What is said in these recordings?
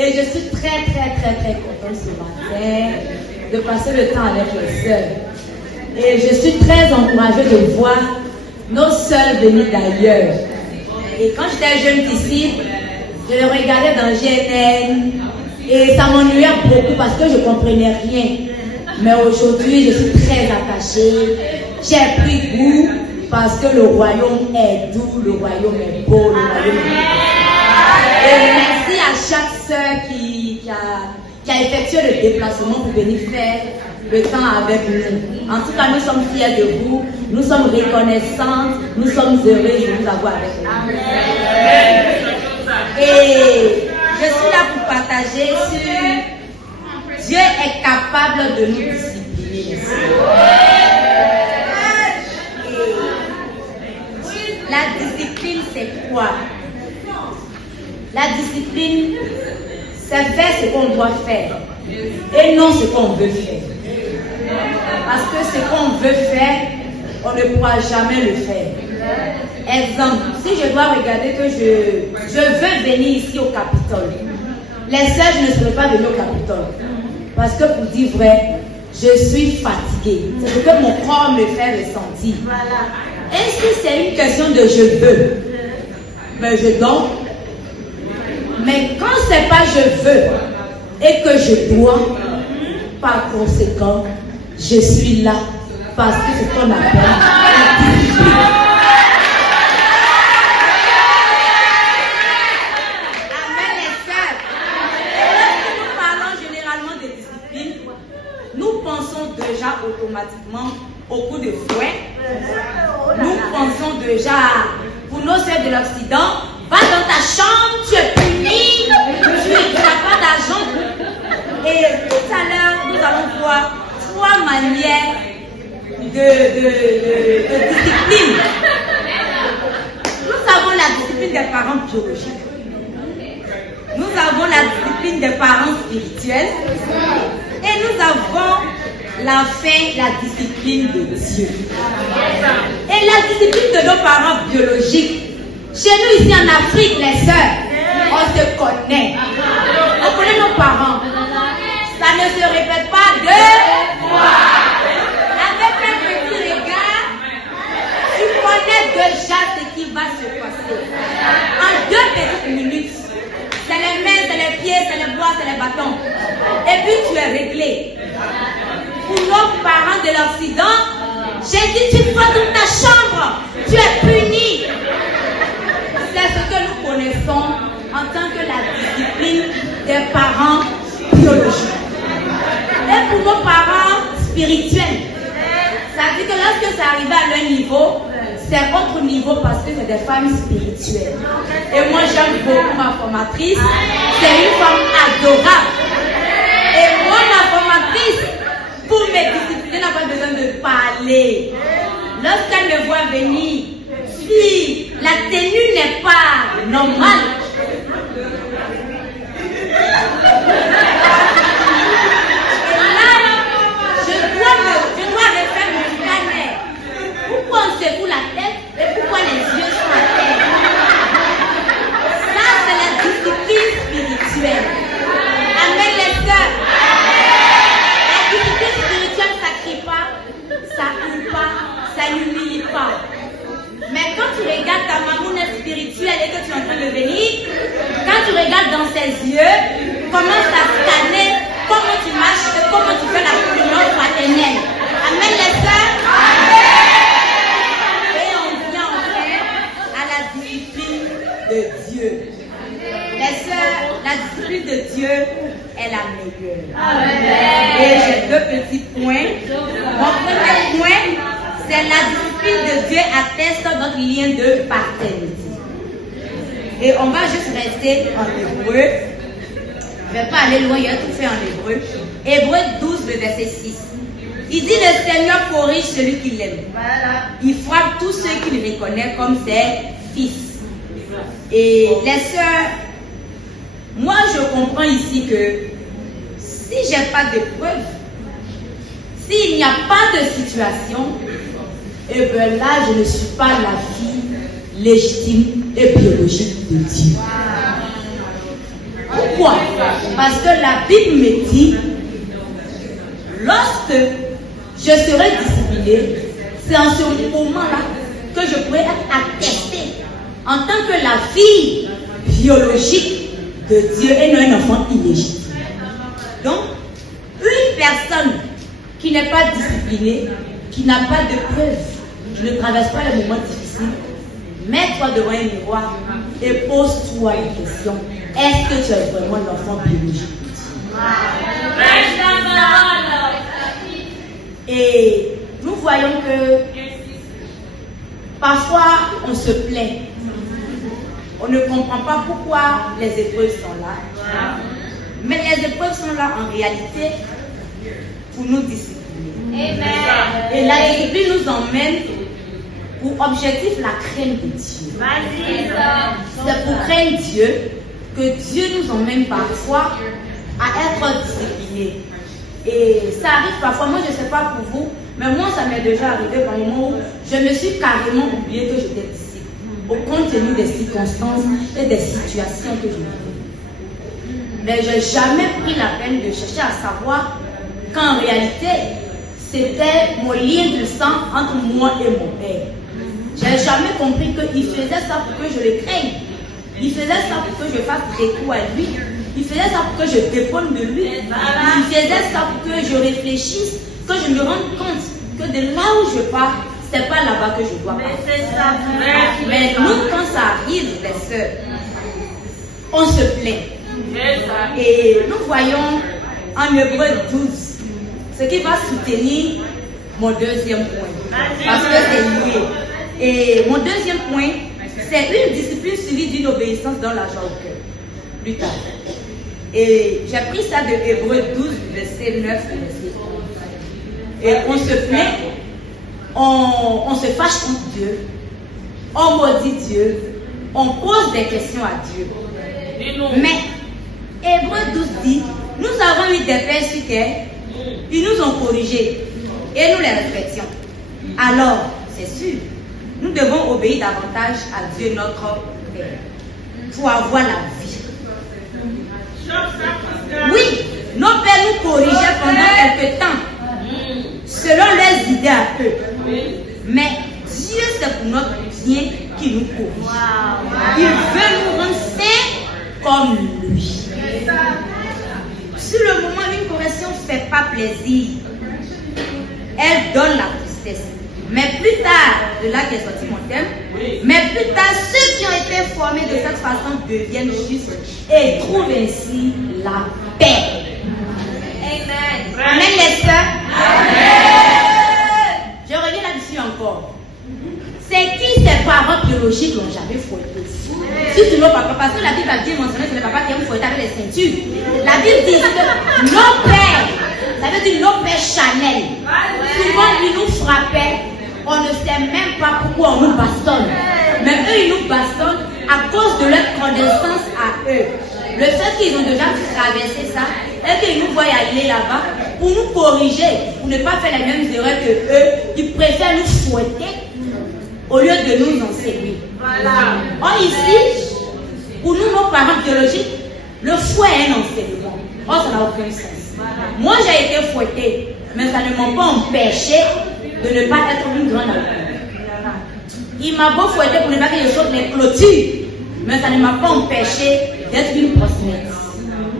Et je suis très contente ce matin de passer le temps avec les sœurs. Et je suis très encouragée de voir nos sœurs venir d'ailleurs. Et quand j'étais jeune ici, je les regardais dans GNN et ça m'ennuyait beaucoup parce que je ne comprenais rien. Mais aujourd'hui, je suis très attachée. J'ai pris goût parce que le royaume est doux, le royaume est beau, le royaume est beau. Et merci à chaque sœur qui a effectué le déplacement pour venir faire le temps avec nous. En tout cas, nous sommes fiers de vous, nous sommes reconnaissantes, nous sommes heureux de vous avoir avec nous. Et je suis là pour partager sur Dieu est capable de nous discipliner. La discipline, c'est quoi? La discipline, c'est faire ce qu'on doit faire et non ce qu'on veut faire. Parce que ce qu'on veut faire, on ne pourra jamais le faire. Exemple, si je dois regarder que je veux venir ici au Capitole, les sœurs ne seraient pas venues au Capitole. Parce que pour dire vrai, je suis fatiguée. C'est ce que mon corps me fait ressentir. Et si c'est une question de je veux, mais je donne. Mais quand c'est pas je veux et que je dois, par conséquent, je suis là parce que c'est ce qu'on appelle la discipline. Amen les sœurs. Lorsque nous parlons généralement de discipline, nous pensons déjà automatiquement au coup de fouet. Nous pensons déjà, pour nos sœurs de l'Occident, va dans ta chambre, tu es puni, tu n'as pas d'argent. Et tout à l'heure, nous allons voir 3 manières de discipline. Nous avons la discipline des parents biologiques. Nous avons la discipline des parents spirituels. Et nous avons la discipline de Dieu. Et la discipline de nos parents biologiques. Chez nous ici en Afrique, les sœurs, on se connaît. On connaît nos parents. Ça ne se répète pas 2 fois. Avec un petit regard, tu connais déjà ce qui va se passer. En 2 petites minutes, c'est les mains, c'est les pieds, c'est les bras, c'est les bâtons. Et puis tu es réglé. Pour nos parents de l'Occident, j'ai dit tu vas dans ta chambre, tu es puni. C'est ce que nous connaissons en tant que la discipline des parents biologiques. Et pour nos parents spirituels, ça veut dire que lorsque c'est arrivé à leur niveau, c'est votre niveau parce que c'est des femmes spirituelles. Et moi j'aime beaucoup ma formatrice, c'est une femme adorable. Et moi ma formatrice, pour me discipliner, n'a pas besoin de parler. Lorsqu'elle me voit venir, si la tenue n'est pas normale, je dois refaire mon scanner. Pourquoi on secoue la tête et pourquoi les yeux sont à terre? Ça, c'est la discipline spirituelle. Amen les sœurs. La discipline spirituelle, ça ne crie pas, ça ne hurle pas, ça n'humilie pas. Mais quand tu regardes ta mamoune spirituelle et que tu es en train de venir, quand tu regardes dans ses yeux, commence à scanner comment tu marches et comment tu fais la communion fraternelle. Amen les sœurs. Et on vient enfin à la discipline de Dieu. Les sœurs, la discipline de Dieu est la meilleure. Amen. Et j'ai 2 petits points. Mon premier point, c'est la discipline de Dieu atteste notre lien de paternité. Et on va juste rester en hébreu. Je ne vais pas aller loin, il y a tout fait en hébreu. Hébreu 12, le verset 6. Il dit le Seigneur corrige celui qui l'aime. Il frappe tous ceux qu'il reconnaît comme ses fils. Et les sœurs, moi je comprends ici que si j'ai pas de preuves, s'il n'y a pas de situation, et bien là je ne suis pas la fille légitime et biologique de Dieu. Pourquoi? Parce que la Bible me dit, lorsque je serai discipliné, c'est en ce moment-là que je pourrai être attestée en tant que la fille biologique de Dieu et non un enfant illégitime. Donc, une personne qui n'est pas disciplinée, qui n'a pas de preuves, qui ne traverse pas les moments difficiles, mets-toi devant un miroir et pose-toi une question. Est-ce que tu es vraiment l'enfant biologique de Dieu? Et nous voyons que parfois on se plaint. On ne comprend pas pourquoi les épreuves sont là. Mais les épreuves sont là en réalité pour nous discipliner. Amen. Et la discipline nous emmène pour objectif la crainte de Dieu. C'est pour craindre Dieu que Dieu nous emmène parfois à être disciplinés. Et ça arrive parfois, moi je ne sais pas pour vous, mais moi ça m'est déjà arrivé par un moment où je me suis carrément oublié que j'étais disciple, au compte tenu des circonstances et des situations que je vivais. Mais je n'ai jamais pris la peine de chercher à savoir qu'en réalité, c'était mon lien de sang entre moi et mon père. Je n'ai jamais compris qu'il faisait ça pour que je le craigne. Il faisait ça pour que je fasse recours à lui. Il faisait ça pour que je dépende de lui. Il faisait ça pour que je réfléchisse, que je me rende compte que de là où je pars, ce n'est pas là-bas que je dois partir. Mais nous, quand ça arrive, les sœurs, on se plaint. Et nous voyons en Hébreu 12 ce qui va soutenir mon deuxième point. Parce que c'est lié. Et mon deuxième point, c'est une discipline suivie d'une obéissance dans la joie au cœur. Plus tard. Et j'ai pris ça de Hébreu 12, verset 9 et verset 11. Et on se plaint, on se fâche contre Dieu, on maudit Dieu, on pose des questions à Dieu. Mais Hébreu 12 dit, nous avons eu des pères sur terre, ils nous ont corrigés et nous les respections. Alors, c'est sûr, nous devons obéir davantage à Dieu notre Père pour avoir la vie. Oui, nos pères nous corrigeaient pendant quelques temps, selon leurs idées à eux. Mais Dieu, c'est pour notre bien qui nous corrige. Il veut nous rendre saints comme lui. Sur le moment, une correction ne fait pas plaisir. Elle donne la tristesse. Mais plus tard, de là qu'est sorti mon thème, mais plus tard, ceux qui ont été formés de cette façon deviennent justes et trouvent ainsi la paix. Amen. Amen, les sœurs. Amen. Je reviens là-dessus encore. C'est qui ces parents biologiques l'ont jamais fouetté? Surtout nos papas, parce que la Bible a dit mentionné que les papas qui aiment fouetter avec les ceintures. La Bible dit que nos pères, ça veut dire nos pères Chanel, souvent ils nous frappaient. On ne sait même pas pourquoi on nous bastonne. Mais eux, ils nous bastonnent à cause de leur connaissance à eux. Le fait qu'ils ont déjà traversé ça, et qu'ils nous voient aller là-bas pour nous corriger, pour ne pas faire les mêmes erreurs que eux, ils préfèrent nous fouetter au lieu de nous enseigner. Voilà. Or ici, pour nous, nos parents biologiques, le fouet est un enseignement. Or, ça n'a aucun sens. Moi, j'ai été fouettée, mais ça ne m'a pas empêché de ne pas être une grande alcoolique. Il m'a beau fouetter pour ne pas que je saute les clôtures, mais ça ne m'a pas empêché d'être une prospère.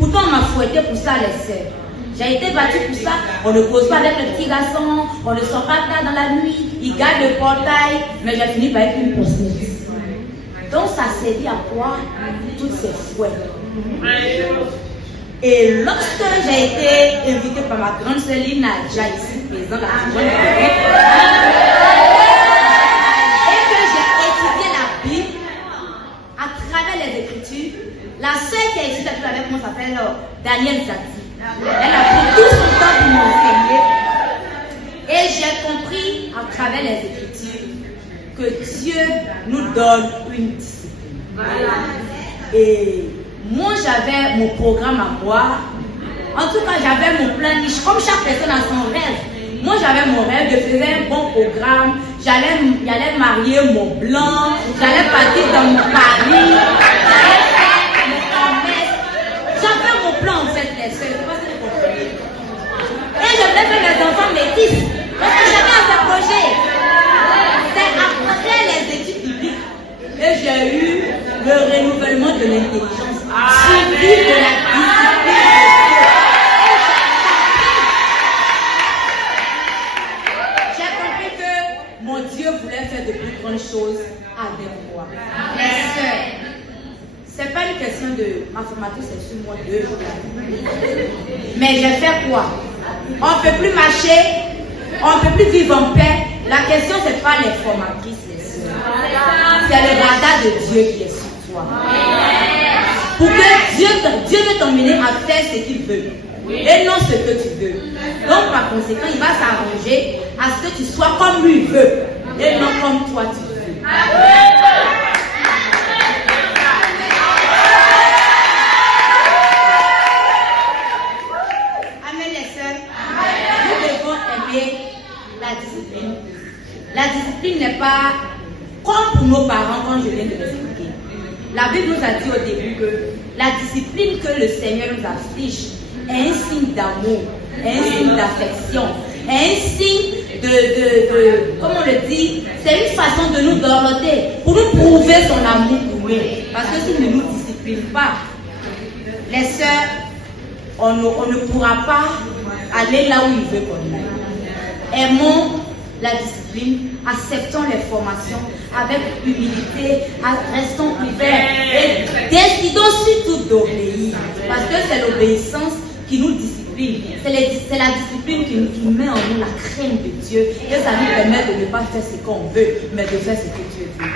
Pourtant, on m'a fouetté pour ça, les sœurs. J'ai été battue pour ça. On ne cause pas avec le petit garçon, on ne sort pas tard dans la nuit, il garde le portail, mais j'ai fini par être une prospère. Donc, ça servit à quoi toutes ces fouettes? Et lorsque j'ai été invitée par ma grande sœur Lina Adja ici, présente à la et que j'ai étudié la Bible à travers les Écritures, la sœur qui a étudié la Bible avec moi s'appelle Daniel Zati. Elle a pris tout son temps pour m'enseigner. Et j'ai compris à travers les Écritures que Dieu nous donne une discipline. Et moi, j'avais mon programme à moi. En tout cas, j'avais mon plan niche. Comme chaque personne a son rêve. Moi, j'avais mon rêve. Je faisais un bon programme. J'allais marier mon blanc. J'allais partir dans mon Paris. J'avais mon plan ma formatrice est sur moi 2 jours. Mais j'ai fait quoi? On ne peut plus marcher, on ne peut plus vivre en paix. La question, ce n'est pas les formatrices, les soeurs. C'est le radar de Dieu qui est sur toi. Pour que Dieu veut t'emmener à faire ce qu'il veut. Et non ce que tu veux. Donc par conséquent, il va s'arranger à ce que tu sois comme lui veut. Et non comme toi tu veux. Amen les sœurs. Nous devons aimer la discipline. La discipline n'est pas comme pour nos parents, quand je viens de l'expliquer. La Bible nous a dit au début que la discipline que le Seigneur nous affiche est un signe d'amour, est un signe d'affection, est un signe comme on le dit, c'est une façon de nous dorloter, pour nous prouver son amour pour nous. Parce que s'il ne nous discipline pas, les sœurs, on ne pourra pas aller là où il veut qu'on aille. Aimons la discipline, acceptons les formations avec humilité, restons ouverts et décidons surtout d'obéir. Parce que c'est l'obéissance qui nous discipline. C'est la discipline qui met en nous la crainte de Dieu. Et ça nous permet de ne pas faire ce qu'on veut, mais de faire ce que Dieu veut.